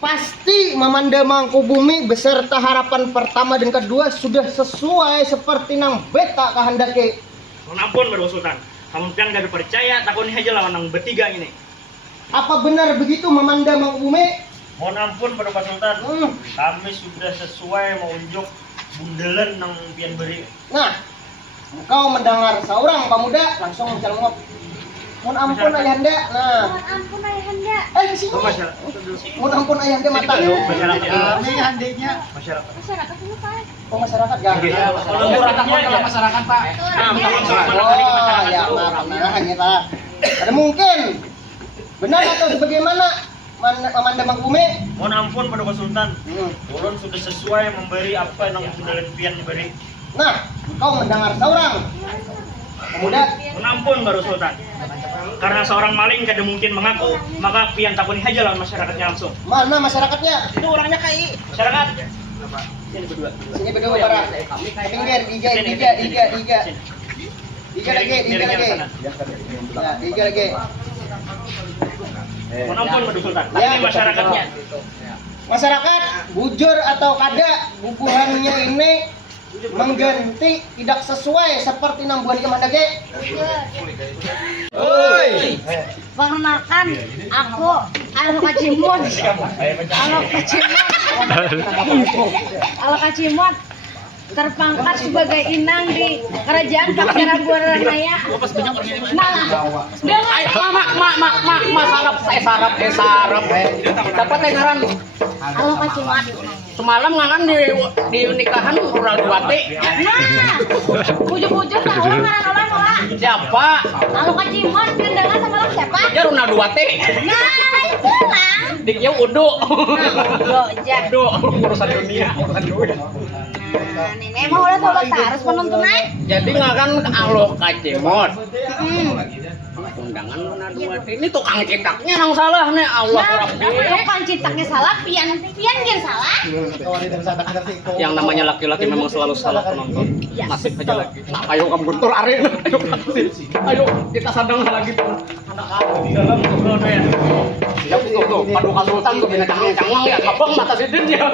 Pasti Mamanda Mangkubumi beserta harapan pertama dan kedua sudah sesuai seperti nang beta kehendaki. Ampun baru Sultan. Kamu kan gak percaya, takutnya aja lawan nang bertiga ini. Apa benar begitu Mamanda Mangkubumi? Mohon ampun pada Pak Sultan. Kami sudah sesuai mau unjuk bundelan nang pian beri. Nah, engkau mendengar seorang pemuda langsung mencelengok. Mohon ampun ayahanda. Nah, Mohon ampun ayahanda. sini. Masyarakat. Mohon ampun ayahanda mata. Masyarakat. Ini handenya. Masyarakat. Masyarakat dulu Pak. Oh masyarakat gak? Masyarakat Pak. Oh ya maaf, nah kita. Ada mungkin benar atau sebagaimana Mamanda Mangkubumi? Mohon ampun pada Pak Sultan. Ulun sudah sesuai memberi apa yang bundelan pian beri. Nah, engkau mendengar seorang pemuda. Mohon ampun baru Sultan. Karena seorang maling kada mungkin mengaku, maka pian takuni aja lawan masyarakatnya langsung. Mana masyarakatnya? Itu orangnya kai. Masyarakat. Sini berdua. Sini berdua para. Pinggir, tiga lagi. Ya, tiga lagi. Mohon ampun pada Sultan. Ya. Ini masyarakatnya. Masyarakat, bujur atau kada, bubuhannya ini mengganti tidak sesuai seperti nambuhan kemandake. Oi. Perkenalkan, aku Alokacimot. Alokacimot terpangkat sebagai inang di kerajaan Paksara Buaranaya. Nah, dengan sarap. Dapat ngaran Alokacimot. semalam ngaran di nikahan ural duate. Nah, pujuk-pujuk tahu orang Siapa? Alokacimot kendangan semalam siapa? Ya runa duate. Nah, itu lah. Diknya udu. Udu. Urusan dunia. Nah, nenek mau udah coba harus penonton naik. Jadi ngaran Alokacimot. Undangan runa duate. Ini tukang cetaknya yang salah nih. Allah Rabbi. Tukang cetaknya salah, pian gen salah. Yang namanya laki-laki memang selalu salah penonton. Nasib aja lagi. Nah, ayo kamu guntur Ari. Ayo kita sadang lagi tuh. Anak kamu di dalam tuh ya. Ya tuh, paduka sultan tuh binatang canglang ya. Abang mata sidin ya.